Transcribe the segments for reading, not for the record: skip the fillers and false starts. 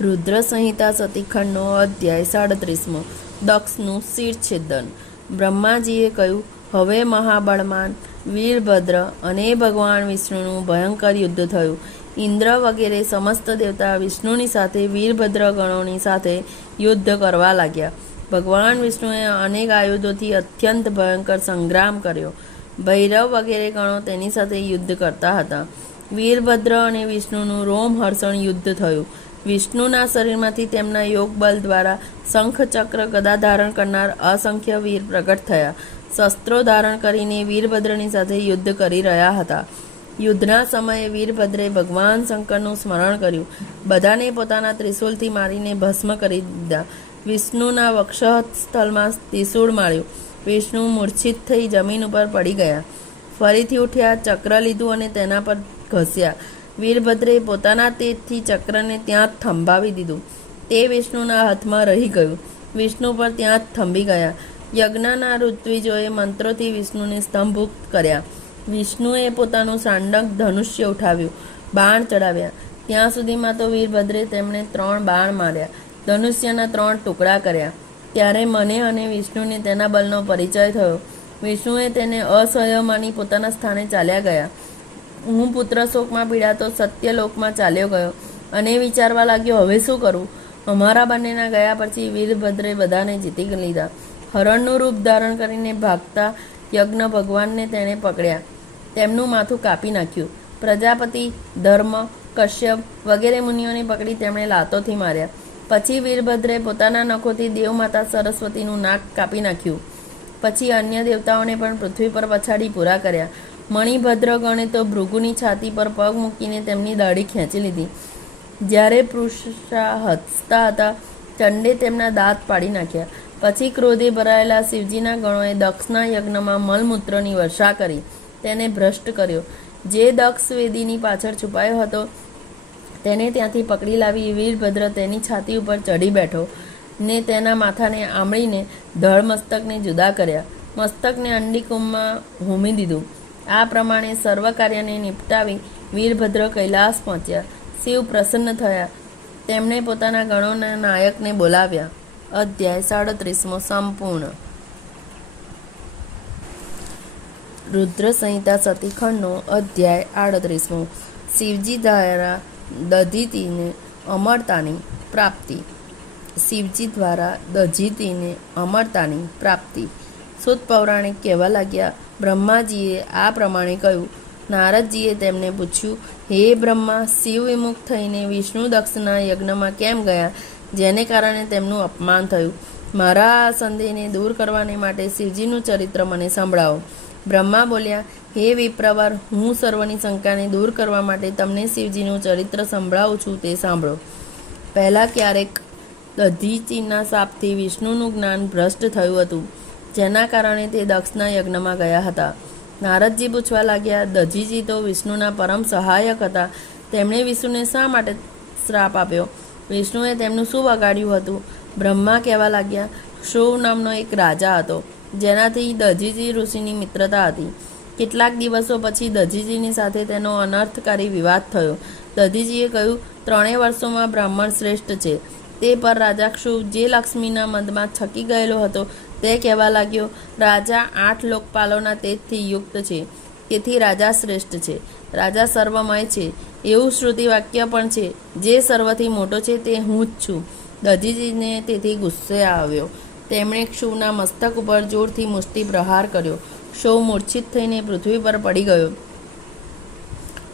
રુદ્ર સંહિતા સતીખંડનો અધ્યાય 37મો. દક્ષનું શિરછેદન. બ્રહ્માજીએ કહ્યું, હવે મહાબળવાન વીરભદ્ર અને ભગવાન વિષ્ણુનું ભયંકર યુદ્ધ થયું. ઇન્દ્ર વગેરે સમસ્ત દેવતા વિષ્ણુની સાથે વીરભદ્ર ગણોની સાથે યુદ્ધ કરવા લાગ્યા. ભગવાન વિષ્ણુએ અનેક આયુધોથી અત્યંત ભયંકર સંગ્રામ કર્યો. ભૈરવ વગેરે ગણો તેની સાથે યુદ્ધ કરતા હતા. વીરભદ્ર અને વિષ્ણુનું રોમહર્ષણ યુદ્ધ થયું. વિષ્ણુના શરીરમાંથી તેમના યોગ બળ દ્વારા શંખ ચક્ર ગદા ધારણ કરનાર અસંખ્ય વીર પ્રગટ થયા. શસ્ત્રો ધારણ કરીને વીરભદ્રની સાથે યુદ્ધ કરી રહ્યા હતા. યુદ્ધના સમયે વીરભદ્રે ભગવાન શંકરનું સ્મરણ કર્યું. બધાને પોતાના ત્રિશૂલથી મારીને ભસ્મ કરી દીધા. વિષ્ણુના વક્ષસ્થળમાં ત્રિશૂળ માર્યું. વિષ્ણુ મૂર્છિત થઈ જમીન ઉપર પડી ગયા. ફરીથી ઉઠ્યા, ચક્ર લીધું અને તેના પર ઘસ્યા. વીરભદ્રે પોતાના તેજથી ચક્રને ત્યાં જ થંભાવી દીધું. તે વિષ્ણુના હાથમાં રહી ગયું. વિષ્ણુ પર ત્યાં જ થંભી ગયા. યજ્ઞના ઋત્વિજોએ મંત્રોથી વિષ્ણુને સ્તંભુત કર્યા. વિષ્ણુએ પોતાનું સાંડક ધનુષ્ય ઉઠાવ્યું, બાણ ચડાવ્યા. ત્યાં સુધીમાં તો વીરભદ્રે તેમણે 3 બાણ માર્યા, ધનુષ્યના 3 ટુકડા કર્યા. ત્યારે મને અને વિષ્ણુને તેના બળનો પરિચય થયો. વિષ્ણુએ તેને અસહ્ય માની પોતાના સ્થાને ચાલ્યા ગયા. હું પુત્ર શોકમાં પીડાતો સત્યલોકમાં ચાલ્યો ગયો અને વિચારવા લાગ્યો, હવે શું કરું? અમારા બંનેના ગયા પછી વીરભદ્રે બધાને જીતી લીધા. હરણનું રૂપ ધારણ કરીને ભાગતા યજ્ઞ ભગવાનને તેણે પકડ્યા. તેમનું માથું કાપી નાખ્યું. પ્રજાપતિ, ધર્મ, કશ્યપ વગેરે મુનિઓને પકડી તેમણે લાતોથી માર્યા. પછી વીરભદ્રે પોતાના નખોથી દેવમાતા સરસ્વતીનું નાક કાપી નાખ્યું. પછી અન્ય દેવતાઓને પણ પૃથ્વી પર પછાડી પૂરા કર્યા. મણિભદ્ર ગણે તો ભૃગુની છાતી પર પગ મૂકીને તેમની દાઢી ખેંચી લીધી. જ્યારે પુરુષા હસતા હતા, ચંડે તેમના દાંત પાડી નાખ્યા. પછી ક્રોધે ભરાયેલા શિવજીના ગણોએ દક્ષના યજ્ઞમાં મલમૂત્રની વર્ષા કરી તેને ભ્રષ્ટ કર્યો. જે દક્ષ વેદીની પાછળ છુપાયો હતો તેને ત્યાંથી પકડી લાવી વીરભદ્ર તેની છાતી ઉપર ચઢી બેઠો ને તેના માથાને આમળીને ધડ મસ્તકને જુદા કર્યા. મસ્તકને અંડિકુંભમાં હોમી દીધું. આ પ્રમાણે સર્વ કાર્યને નિપટાવી વીરભદ્ર કૈલાસ પહોંચ્યા. શિવ પ્રસન્ન થયા. તેમણે પોતાના ગણોના નાયકને બોલાવ્યા. અધ્યાય 37મો સંપૂર્ણ. રુદ્ર સંહિતા સતીખંડનો અધ્યાય 38મો. શિવજી દ્વારા દધીતીને અમરતાની પ્રાપ્તિ. શિવજી દ્વારા દધીતીને અમરતાની પ્રાપ્તિ. સુત પૌરાણિક કહેવા લાગ્યા, બ્રહ્માજીએ આ પ્રમાણે કહ્યું. નારદજીએ તેમને પૂછ્યું, હે બ્રહ્મા, શિવ વિમુખ થઈને વિષ્ણુ દક્ષના યજ્ઞમાં કેમ ગયા, જેને કારણે તેમનું અપમાન થયું? મારા આ સંદેહને દૂર કરવાને માટે શિવજીનું ચરિત્ર મને સંભળાવો. બ્રહ્મા બોલ્યા, હે વિપ્રવર, હું સર્વની શંકાને દૂર કરવા માટે તમને શિવજીનું ચરિત્ર સંભળાવું છું, તે સાંભળો. પહેલાં ક્યારેક દધીચીના શાપથી વિષ્ણુનું જ્ઞાન ભ્રષ્ટ થયું હતું, જેના કારણે તે દક્ષના યજ્ઞમાં ગયા હતા. નારદજી પૂછવા લાગ્યા, દધીજી તો વિષ્ણુના પરમ સહાયક હતા, તેમણે વિષ્ણુને શા માટે શ્રાપ આપ્યો? વિષ્ણુએ તેમનું શું વગાડ્યું હતું? બ્રહ્મા કહેવા લાગ્યા, શુવ નામનો એક રાજા હતો, જેનાથી દધીજી ઋષિની મિત્રતા હતી. કેટલાક દિવસો પછી દધીજીની સાથે તેનો અનર્થકારી વિવાદ થયો. દધીજીએ કહ્યું, 3 વર્ષોમાં બ્રાહ્મણ શ્રેષ્ઠ છે. તે પર રાજા શુવ, જે લક્ષ્મીના મંદમાં છકી ગયેલો હતો, તે કહેવા લાગ્યો, રાજા 8 લોકપાલોના તેજથી યુક્ત છે, તેથી રાજા શ્રેષ્ઠ છે. રાજા સર્વમય છે, એવું શ્રુતિ વાક્ય પણ છે. જે સર્વથી મોટો છે તે હું જ છું. દધીજીને તેથી ગુસ્સે આવ્યો. તેમણે શુવના મસ્તક ઉપર જોરથી મુષ્ટિ પ્રહાર કર્યો. શુવ મૂર્છિત થઈને પૃથ્વી પર પડી ગયો.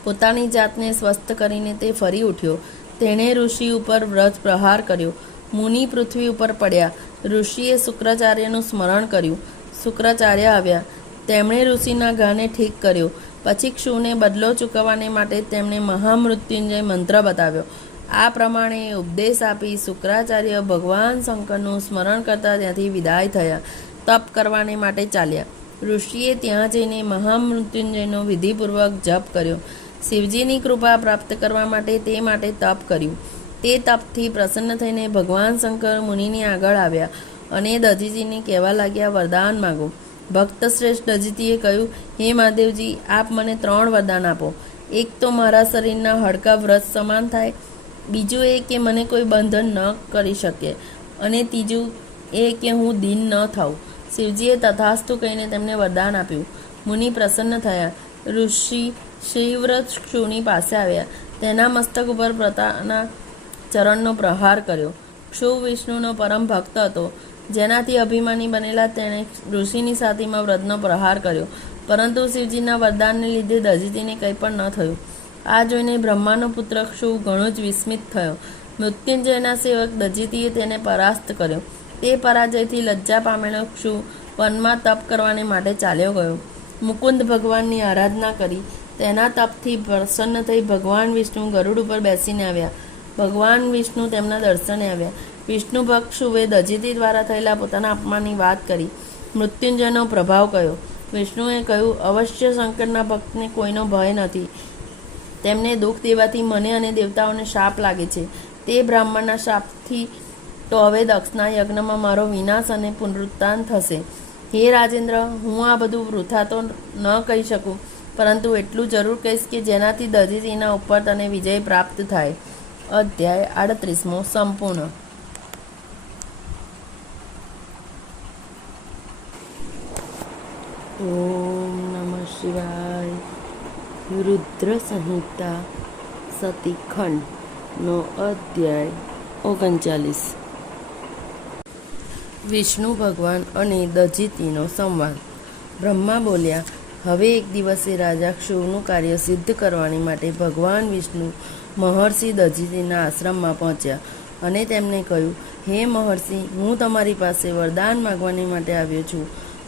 પોતાની જાતને સ્વસ્થ કરીને તે ફરી ઉઠ્યો. તેણે ઋષિ ઉપર વ્રજ પ્રહાર કર્યો. મુનિ પૃથ્વી ઉપર પડ્યા. ઋષિએ શુક્રાચાર્યનું સ્મરણ કર્યું. શુક્રાચાર્ય આવ્યા. તેમણે ઋષિના ઘાને ઠીક કર્યો. પછી ક્ષુને બદલો ચૂકવવાને માટે તેમણે મહામૃત્યુંજય મંત્ર બતાવ્યો. આ પ્રમાણે ઉપદેશ આપી શુક્રાચાર્ય ભગવાન શંકરનું સ્મરણ કરતા ત્યાંથી વિદાય થયા. તપ કરવાને માટે ચાલ્યા. ઋષિએ ત્યાં જઈને મહામૃત્યુંજયનો વિધિપૂર્વક જપ કર્યો. શિવજીની કૃપા પ્રાપ્ત કરવા માટે તે માટે તપ કર્યું. તે તપથી પ્રસન્ન થઈને ભગવાન શંકર મુનિની આગળ આવ્યા અને દધીજીને કહેવા લાગ્યા, વરદાન માગો. ભક્ત શ્રેષ્ઠ દધીજીએ કહ્યું, હે મહાદેવજી, આપ મને 3 વરદાન આપો. એક તો મારા શરીરના હાડકાં વ્રત સમાન થાય, બીજું એ કે મને કોઈ બંધન ન કરી શકે, અને ત્રીજું એ કે હું દીન ન થાઉં. શિવજીએ તથાસ્તુ કહીને તેમને વરદાન આપ્યું. મુનિ પ્રસન્ન થયા. ઋષિ શિવવ્રત ક્ષુની પાસે આવ્યા. તેના મસ્તક ઉપર પોતાના ચરણનો પ્રહાર કર્યો. ક્ષુ વિષ્ણુનો પરમ ભક્ત હતો. જેનાથી અભિમાની બનેલા તેણે ઋષિની છાતીમાં વ્રતનો પ્રહાર કર્યો, પરંતુ શિવજીના વરદાનને લીધે દજીતીને કંઈ પણ ન થયું. આ જોઈને બ્રહ્માનો પુત્ર ક્ષુ ઘણો જ વિસ્મિત થયો. મૃત્યુંજયના સેવક દજીતીએ તેને પરાસ્ત કર્યો. તે પરાજયથી લજ્જા પામેલો ક્ષુ વનમાં તપ કરવાને માટે ચાલ્યો ગયો. મુકુંદ ભગવાનની આરાધના કરી તેના તપથી પ્રસન્ન થઈ ભગવાન વિષ્ણુ ગરુડ ઉપર બેસીને આવ્યા. ભગવાન વિષ્ણુ તેમના દર્શને આવ્યા. વિષ્ણુ ભક્ત ક્ષુવે દજીતી દ્વારા થયેલા પોતાના અપમાનની વાત કરી મૃત્યુંજયનો પ્રભાવ કહ્યો. વિષ્ણુએ કહ્યું, અવશ્ય શંકરના ભક્તને કોઈનો ભય નથી. તેમને દુઃખ દેવાથી મને અને દેવતાઓને શાપ લાગે છે. તે બ્રાહ્મણના શાપથી તો હવે દક્ષના યજ્ઞમાં મારો વિનાશ અને પુનરુત્થાન થશે. હે રાજેન્દ્ર, હું આ બધું વૃથા તો ન કહી શકું, પરંતુ એટલું જરૂર કહીશ કે જેનાથી દજીતીના ઉપર તને વિજય પ્રાપ્ત થાય. અધ્યાય 38મો સંપૂર્ણ. ઓમ નમઃ શિવાય. રુદ્ર સંહિતા સતીખંડનો અધ્યાય 39. વિષ્ણુ ભગવાન અને દજીતીનો સંવાદ. બ્રહ્મા બોલ્યા, હવે એક દિવસે રાજા ક્ષુનું કાર્ય સિદ્ધ કરવાની માટે ભગવાન વિષ્ણુ મહર્ષિ દજીતીના આશ્રમમાં પહોંચ્યા અને તેમને કહ્યું, હે મહર્ષિ, હું તમારી પાસે વરદાન માગવાની માટે આવ્યો છું.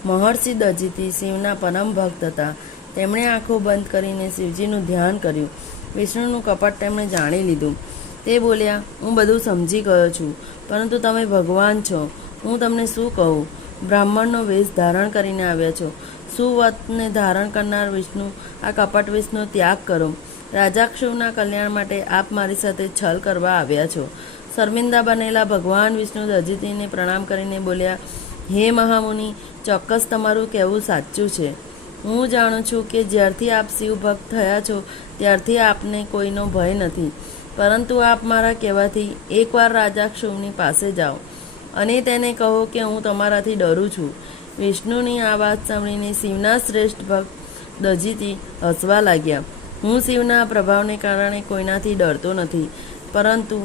મહર્ષિ દજીતી શિવના પરમ ભક્ત હતા. તેમણે આંખો બંધ કરીને શિવજીનું ધ્યાન કર્યું. વિષ્ણુનું કપટ તેમણે જાણી લીધું. તે બોલ્યા, હું બધું સમજી ગયો છું, પરંતુ તમે ભગવાન છો. હું તમને શું કહું? બ્રાહ્મણનો વેશ ધારણ કરીને આવ્યા છો. સુવતને ધારણ કરનાર વિષ્ણુ, આ કપટ વેશનો ત્યાગ કરો. રાજા ક્ષુના કલ્યાણ માટે આપ મારી સાથે છલ કરવા આવ્યા છો. શર્મિંદા બનેલા ભગવાન વિષ્ણુ દજીતીને પ્રણામ કરીને બોલ્યા, હે મહામુનિ, ચોક્કસ તમારું કહેવું સાચું છે. હું જાણું છું કે જ્યારથી આપ શિવભક્ત થયા છો ત્યારથી આપને કોઈનો ભય નથી. પરંતુ આપ મારા કહેવાથી એકવાર રાજા ક્ષુની પાસે જાઓ અને તેને કહો કે હું તમારાથી ડરું છું. વિષ્ણુની આ વાત સાંભળીને શિવના શ્રેષ્ઠ ભક્ત દજીતી હસવા લાગ્યા. હું શિવના પ્રભાવને કારણે કોઈનાથી ડરતો નથી, પરંતુ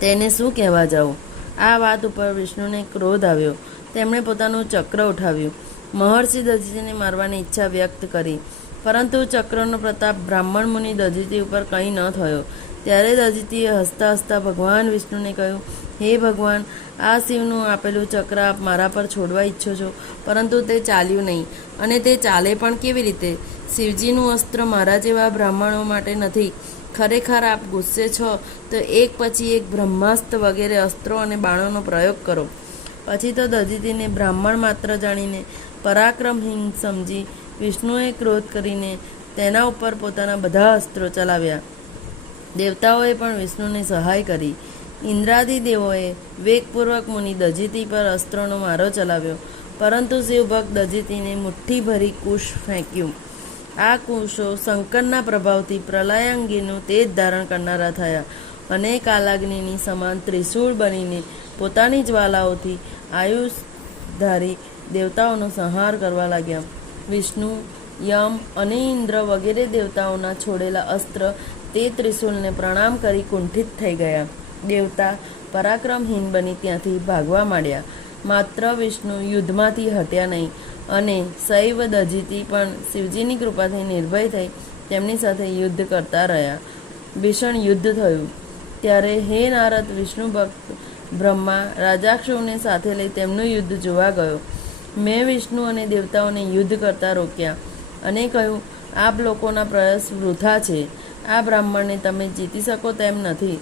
તેને શું કહેવા જાઉં? આ વાત ઉપર વિષ્ણુને ક્રોધ આવ્યો. તેમણે પોતાનું ચક્ર ઉઠાવ્યું. મહર્ષિ દજીતીને મારવાની ઈચ્છા વ્યક્ત કરી, પરંતુ ચક્રનો પ્રતાપ બ્રાહ્મણ મુનિ દજીતી ઉપર કંઈ ન થયો. ત્યારે દજીતીએ હસતા હસતા ભગવાન વિષ્ણુને કહ્યું, હે ભગવાન, આ શિવનું આપેલું ચક્ર આપ મારા પર છોડવા ઈચ્છો છો, પરંતુ તે ચાલ્યું નહીં, અને તે ચાલે પણ કેવી રીતે? શિવજીનું અસ્ત્ર મારા જેવા બ્રાહ્મણો માટે નથી. ખરેખર આપ ગુસ્સે છો તો એક પછી એક બ્રહ્માસ્ત્ર વગેરે અસ્ત્રો અને બાણોનો પ્રયોગ કરો. પછી તો દજીતીને બ્રાહ્મણ માત્ર જાણીને પરાક્રમહીન સમજી વિષ્ણુએ ક્રોધ કરીને તેના ઉપર પોતાના બધા અસ્ત્રો ચલાવ્યા. દેવતાઓએ પણ વિષ્ણુને સહાય કરી. ઇન્દ્રાદિ દેવોએ વેગપૂર્વક મુનિ દજીતી પર અસ્ત્રોનો મારો ચલાવ્યો, પરંતુ શિવભક્ત દજીતીને મુઠ્ઠી ભરી કુશ ફેંક્યું. આ કુશો શંકરના પ્રભાવથી પ્રલયાંગીનું તેજ ધારણ કરનારા થયા અને કાલાગ્નિની સમાન ત્રિશૂળ બનીને પોતાની જ્વાલાઓથી આયુષધારી દેવતાઓનો સંહાર કરવા લાગ્યા. વિષ્ણુ, યમ અને ઇન્દ્ર વગેરે દેવતાઓના છોડેલા અસ્ત્ર તે ત્રિશૂળને પ્રણામ કરી કુંઠિત થઈ ગયા. દેવતા પરાક્રમહીન બની ત્યાંથી ભાગવા માંડ્યા. માત્ર વિષ્ણુ યુદ્ધમાંથી હટ્યા નહીં, અને શૈવ દજીતી પણ શિવજીની કૃપાથી નિર્ભય થઈ તેમની સાથે યુદ્ધ કરતા રહ્યા. ભીષણ યુદ્ધ થયું. ત્યારે હે નારદ, વિષ્ણુ ભક્ત બ્રહ્મા રાજાક્ષુને સાથે લઈ તેમનું યુદ્ધ જોવા ગયો. મેં વિષ્ણુ અને દેવતાઓને યુદ્ધ કરતા રોક્યા અને કહ્યું, આપ લોકોના પ્રયાસ વૃથા છે. આ બ્રાહ્મણને તમે જીતી શકો તેમ નથી.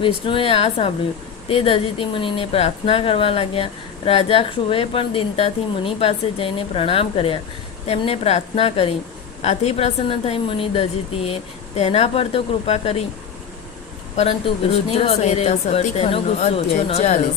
વિષ્ણુએ આ સાંભળ્યું. તે દજીતી મુનિને પ્રાર્થના કરવા લાગ્યા. રાજાક્ષુએ પણ દીનતાથી મુનિ પાસે જઈને પ્રણામ કર્યા. તેમને પ્રાર્થના કરી. આથી પ્રસન્ન થઈ મુનિ દજીતીએ તેના પર તો કૃપા કરી, પરંતુ વિષ્ણુ વગેરે ઉપર તેનો ગુસ્સો ઓછો ન થયો.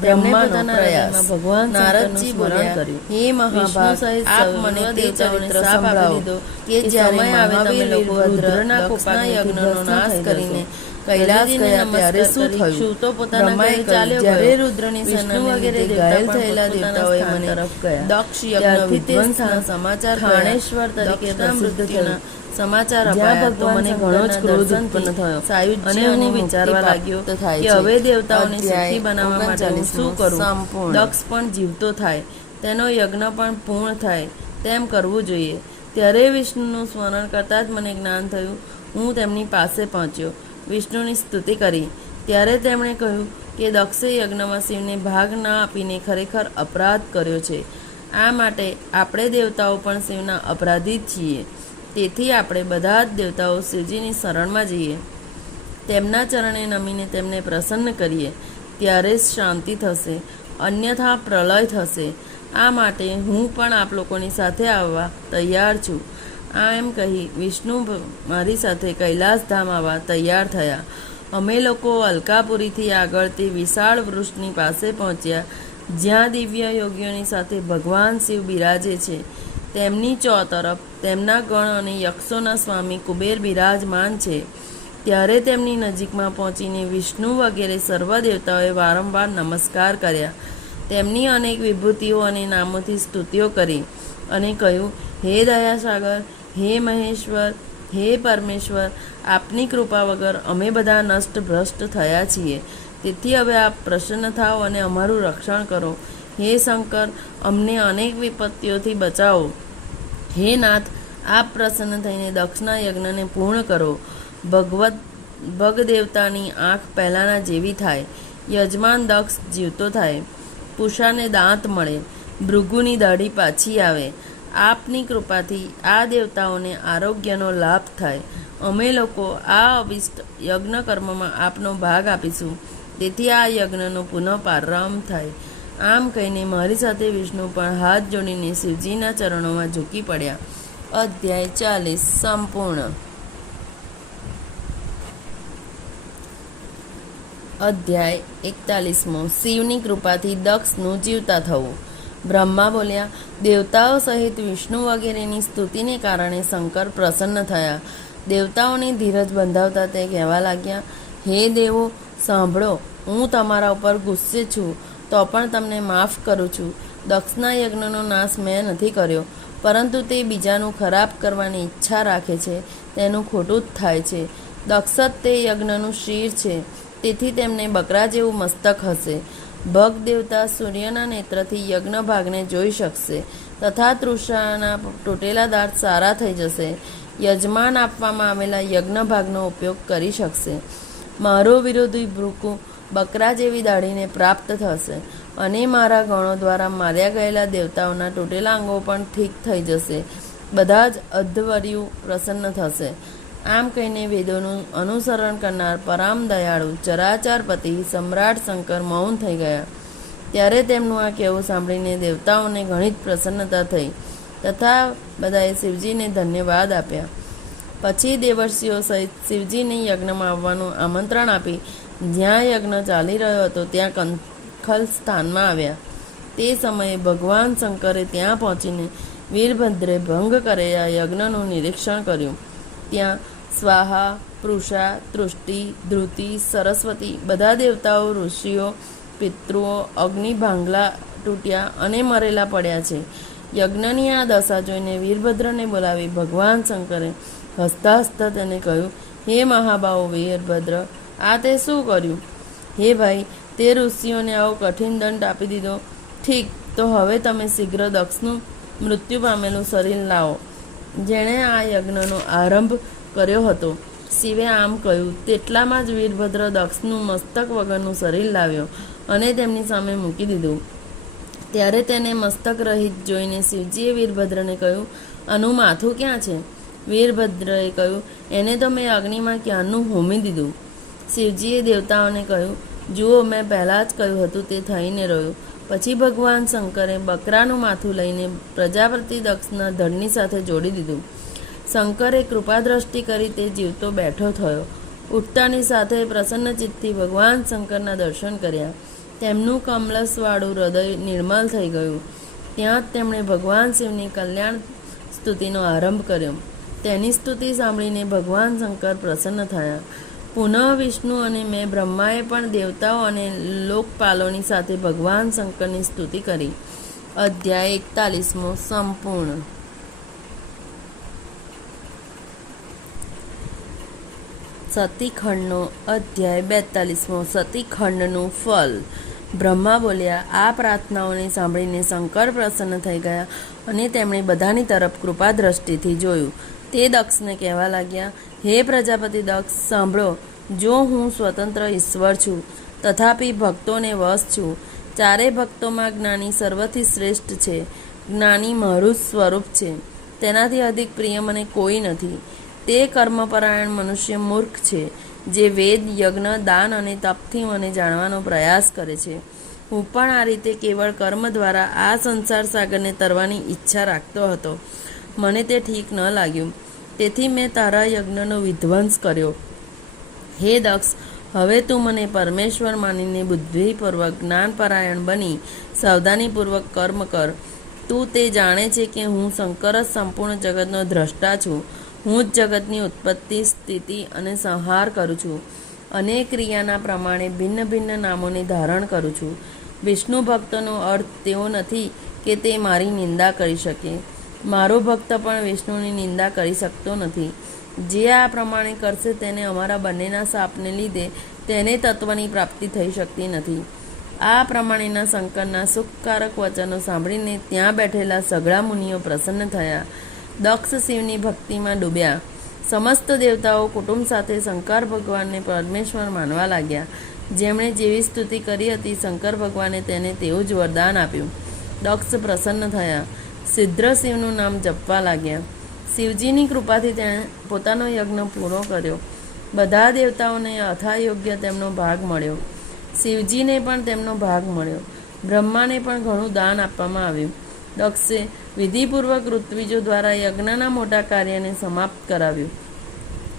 બ્રહ્માનો પ્રયાસ. ભગવાન નારદજી બોલ્યા, હે મહાભાગ, આપ મને તે ચરિત્ર સંભળાવો કે જ્યારે આવે તમે લોકો રુદ્રના કોપના યજ્ઞનો નાશ કરીને કૈલાસ ગયા ત્યારે શું થયું? શું તો પોતાના બ્રહ્માએ ઘરે કહ્યું, ચાલ્યો જ્યારે ગયો. રુદ્રની વિષ્ણુ સેનાને વગેરે લીધે દેવતા ઘાયલ પણ થયેલા પોતપોતાના દેવતાઓએ સ્થાન મને તરફ ગયા. દક્ષ યજ્ઞ ત્યારથી તે વિધ્વંસના સ્થાન સમાચાર થાણેશ્વર તરીકે દક્ષના પ્રસિદ્ધ મૃત્યુના થયું. સમાચાર જ્યાં અપાયા તો ભગવાન મને ઘણો જ ક્રોધ શંકરના ઉત્પન્ન થયો સાયુજ્ય અને અને હું મુક્તિ વિચારવા પ્રાપ્ત લાગ્યો થાય કે છે. હવે દેવતાઓને અધ્યાય સુખી બનાવવા માટે હું શું 39 કરું? સંપૂર્ણ. દક્ષ પણ જીવતો થાય, તેનો યજ્ઞ પણ પૂર્ણ થાય તેમ કરવું જોઈએ. ત્યારે વિષ્ણુનું સ્મરણ કરતાં જ મને જ્ઞાન થયું. હું તેમની પાસે પહોંચ્યો, વિષ્ણુની સ્તુતિ કરી. ત્યારે તેમણે કહ્યું કે દક્ષે યજ્ઞમાં શિવને ભાગ ન આપીને ખરેખર અપરાધ કર્યો છે. આ માટે આપણે દેવતાઓ પણ શિવના અપરાધી જ છીએ. તેથી આપણે બધા જ દેવતાઓ શિવજીની શરણમાં જઈએ, તેમના ચરણે નમીને તેમને પ્રસન્ન કરીએ, ત્યારે જ શાંતિ થશે, અન્યથા પ્રલય થશે. આ માટે હું પણ આપ લોકોની સાથે આવવા તૈયાર છું. આ એમ કહી વિષ્ણુ મારી સાથે કૈલાસ ધામ આવવા તૈયાર થયા. અમે લોકો અલકાપુરીથી આગળ તે વિશાળ વૃક્ષની પાસે પહોંચ્યા, જ્યાં દિવ્ય યોગીઓની સાથે ભગવાન શિવ બિરાજે છે. તેમની ચોતરફ તેમના ગણ અને યક્ષોના સ્વામી કુબેર બિરાજમાન છે. ત્યારે તેમની નજીકમાં પહોંચીને વિષ્ણુ વગેરે સર્વ દેવતાઓએ વારંવાર નમસ્કાર કર્યા. તેમની અનેક વિભૂતિઓ અને નામોથી સ્તુતિઓ કરી અને કહ્યું, હે દયાસાગર, હે મહેશ્વર, હે પરમેશ્વર, આપની કૃપા વગર અમે બધા નષ્ટ ભ્રષ્ટ થયા છીએ. તેથી હવે આપ પ્રસન્ન થાઓ અને અમારું રક્ષણ કરો. હે શંકર, અમને અનેક વિપત્તિઓથી બચાવો. હે નાથ, આપ પ્રસન્ન થઈને દક્ષના યજ્ઞને પૂર્ણ કરો. ભગ દેવતાની આંખ પહેલાંના જેવી થાય, યજમાન દક્ષ જીવતો થાય, પૂષાને દાંત મળે, ભૃગુની દાઢી પાછી આવે. આપની કૃપાથી આ દેવતાઓને આરોગ્યનો લાભ થાય. અમે લોકો આ અભિષ્ટ યજ્ઞ કર્મમાં આપનો ભાગ આપીશું. તેથી આ યજ્ઞનો પુનઃ પ્રારંભ થાય. આમ કહીને મારી સાથે વિષ્ણુ પણ હાથ જોડીને શિવજીના ચરણોમાં ઝૂકી પડ્યા. અધ્યાય 40 સંપૂર્ણ. અધ્યાય 41. શિવની કૃપાથી દક્ષનું જીવતા થવું. બ્રહ્મા બોલ્યા, દેવતાઓ સહિત વિષ્ણુ વગેરેની સ્તુતિને કારણે શંકર પ્રસન્ન થયા. દેવતાઓની ધીરજ બંધાવતા તે કહેવા લાગ્યા, હે દેવો, સાંભળો, હું તમારા ઉપર ગુસ્સે છું, તો પણ તમને માફ કરું છું. દક્ષના યજ્ઞનો નાશ મેં નથી કર્યો, પરંતુ તે બીજાનું ખરાબ કરવાની ઈચ્છા રાખે છે, તેનું ખોટું જ થાય છે. દક્ષ જ તે યજ્ઞનું શિર છે, તેથી તેમને બકરા જેવું મસ્તક હશે. ભગ દેવતા સૂર્યના નેત્રથી યજ્ઞ ભાગને જોઈ શકશે, તથા તૃષાના તૂટેલા દાંત સારા થઈ જશે. યજમાન આપવામાં આવેલા યજ્ઞ ભાગનો ઉપયોગ કરી શકશે. મારો વિરોધી ભૃકુ બકરા જેવી દાઢીને પ્રાપ્ત થશે, અને મારા ગણો દ્વારા માર્યા ગયેલા દેવતાઓના તૂટેલા અંગો પણ ઠીક થઈ જશે. બધા જ અધ્વર્યુ પ્રસન્ન થશે. આમ કહીને વેદોનું અનુસરણ કરનાર પરમ દયાળુ ચરાચરપતિ સમ્રાટ શંકર મૌન થઈ ગયા. ત્યારે તેમનું આ કહેવું સાંભળીને દેવતાઓને ઘણી જ પ્રસન્નતા થઈ, તથા બધાએ શિવજીને ધન્યવાદ આપ્યા. પછી દેવર્ષિઓ સહિત શિવજીને યજ્ઞમાં આવવાનું આમંત્રણ આપી જ્યાં યજ્ઞ ચાલી રહ્યો હતો ત્યાં કંખલ સ્થાનમાં આવ્યા. તે સમયે ભગવાન શંકરે ત્યાં પહોંચીને વીરભદ્રે ભંગ કરેલા યજ્ઞનું નિરીક્ષણ કર્યું. ત્યાં સ્વાહા, પૃષા, તૃષ્ટિ, ધૃતિ, સરસ્વતી બધા દેવતાઓ, ઋષિઓ, પિતૃઓ અગ્નિ ભાંગલા તૂટ્યા અને મરેલા પડ્યા છે. યજ્ઞની આ દશા જોઈને વીરભદ્રને બોલાવી ભગવાન શંકરે હસતા હસતા તેને કહ્યું, હે મહાબાહુ વીરભદ્ર, આ તે શું કર્યું? હે ભાઈ, તે ઋષિઓને આવો કઠિન દંડ આપી દીધો. ઠીક, તો હવે તમે શીઘ્ર દક્ષનું મૃત્યુ પામેલું શરીર લાવો, જેણે આ યજ્ઞનો આરંભ કર્યો હતો. શિવે આમ કહ્યું તેટલામાં જ વીરભદ્ર દક્ષનું મસ્તક વગરનું શરીર લાવ્યો અને તેમની સામે મૂકી દીધું. ત્યારે તેને મસ્તક રહિત જોઈને શિવજીએ વીરભદ્રને કહ્યું, આનું માથું ક્યાં છે? વીરભદ્રએ કહ્યું, એને તો મેં અગ્નિમાં ક્યારનું હોમી દીધું. શિવજીએ દેવતાઓને કહ્યું, જુઓ, મેં પહેલાં જ કહ્યું હતું તે થઈને રહ્યું. પછી ભગવાન શંકરે બકરાનું માથું લઈને પ્રજાપતિ દક્ષના ધડની સાથે જોડી દીધું. શંકરે કૃપાદ્રષ્ટિ કરી તે જીવતો બેઠો થયો. ઉઠતાની સાથે પ્રસન્ન ચિત્તથી ભગવાન શંકરના દર્શન કર્યા. તેમનું કમલસવાળું હૃદય નિર્મલ થઈ ગયું. ત્યાં જ તેમણે ભગવાન શિવની કલ્યાણ સ્તુતિનો આરંભ કર્યો. તેની સ્તુતિ સાંભળીને ભગવાન શંકર પ્રસન્ન થયા. પુનઃ વિષ્ણુ અને મેં બ્રહ્માએ પણ દેવતાઓ અને લોકપાલોની સાથે ભગવાન શંકરની સ્તુતિ કરી. અધ્યાય 41 સંપૂર્ણ. સતીખંડનો અધ્યાય 42 સતીખંડનું ફલ. બ્રહ્મા બોલ્યા, આ પ્રાર્થનાઓને સાંભળીને શંકર પ્રસન્ન થઈ ગયા અને તેમણે બધાની તરફ કૃપા દ્રષ્ટિથી જોયું. તે દક્ષને કહેવા લાગ્યા, હે પ્રજાપતિ દક્ષ, સાંભળો. જો હું સ્વતંત્ર ઈશ્વર છું, તથાપિ ભક્તોને વશ છું. ચારે ભક્તોમાં જ્ઞાની સર્વથી શ્રેષ્ઠ છે. જ્ઞાની મારું જ સ્વરૂપ છે. તેનાથી અધિક પ્રિય મને કોઈ નથી. તે કર્મપરાયણ મનુષ્ય મૂર્ખ છે, જે વેદ, યજ્ઞ, દાન અને તપથી મને જાણવાનો પ્રયાસ કરે છે. હું પણ આ રીતે કેવળ કર્મ દ્વારા આ સંસાર સાગરને તરવાની ઈચ્છા રાખતો હતો. મને તે ઠીક ન લાગ્યું, તેથી મેં તારા યજ્ઞનો વિધ્વંસ કર્યો. હે દક્ષ, હવે તું મને પરમેશ્વર માનીને બુદ્ધિપૂર્વક જ્ઞાનપરાયણ બની સાવધાનીપૂર્વક કર્મ કર. તું તે જાણે છે કે હું શંકર જ સંપૂર્ણ જગતનો દ્રષ્ટા છું. હું જ જગતની ઉત્પત્તિ, સ્થિતિ અને સંહાર કરું છું. અનેક ક્રિયાના પ્રમાણે ભિન્ન ભિન્ન નામોને ધારણ કરું છું. વિષ્ણુ ભક્તનો અર્થ તેવો નથી કે તે મારી નિંદા કરી શકે. મારો ભક્ત પણ વિષ્ણુની નિંદા કરી શકતો નથી. જે આ પ્રમાણે કરશે તેને અમારા બંનેના શાપને લીધે તેને તત્વની પ્રાપ્તિ થઈ શકતી નથી. આ પ્રમાણેના શંકરના સુખકારક વચનો સાંભળીને ત્યાં બેઠેલા સઘળા મુનિઓ પ્રસન્ન થયા. દક્ષ શિવની ભક્તિમાં ડૂબ્યા. સમસ્ત દેવતાઓ કુટુંબ સાથે શંકર ભગવાનને પરમેશ્વર માનવા લાગ્યા. જેમણે જેવી સ્તુતિ કરી હતી, શંકર ભગવાને તેને તેવું જ વરદાન આપ્યું. દક્ષ પ્રસન્ન થયા. સિદ્ધ શિવનું નામ જપવા લાગ્યા. શિવજીની કૃપાથી તેણે પોતાનો યજ્ઞ પૂરો કર્યો. બધા દેવતાઓને યથાયોગ્ય તેમનો ભાગ મળ્યો. શિવજીને પણ તેમનો ભાગ મળ્યો. બ્રહ્માને પણ ઘણું દાન આપવામાં આવ્યું. દક્ષે વિધિપૂર્વક ઋત્વિજો દ્વારા યજ્ઞના મોટા કાર્યને સમાપ્ત કરાવ્યું.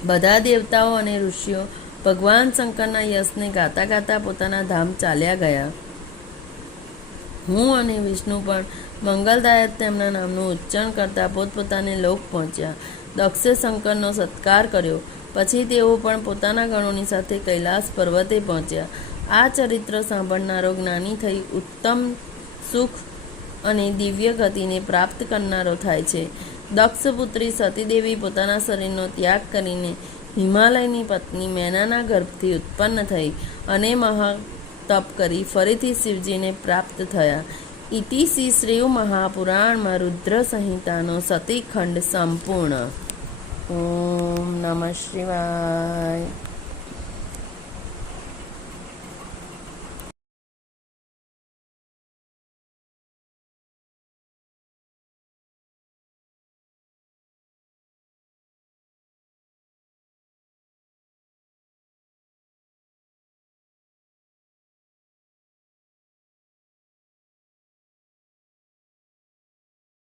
બધા દેવતાઓ અને ઋષિઓ ભગવાન શંકરના યશને ગાતા ગાતા પોતાના ધામ ચાલ્યા ગયા. હું અને વિષ્ણુ પણ મંગલદાયક તેમના નામનું ઉચ્ચારણ કરતા પોતપોતાને લોક પહોંચ્યા. દક્ષે શંકરનો સત્કાર કર્યો. પછી તેઓ પણ પોતાના ગણોની સાથે કૈલાસ પર્વતે પહોંચ્યા. આ ચરિત્ર સાંભળનારો જ્ઞાની થઈ ઉત્તમ સુખ અને દિવ્ય ગતિને પ્રાપ્ત કરનારો થાય છે. દક્ષપુત્રી સતીદેવી પોતાના શરીરનો ત્યાગ કરીને હિમાલયની પત્ની મેનાના ગર્ભથી ઉત્પન્ન થઈ અને મહાતપ કરી ફરીથી શિવજીને પ્રાપ્ત થયા. ઇતિ શ્રી મહાપુરાણમાં રુદ્ર સંહિતાનો સતીખંડ સંપૂર્ણ. ઓમ નમઃ શિવાય.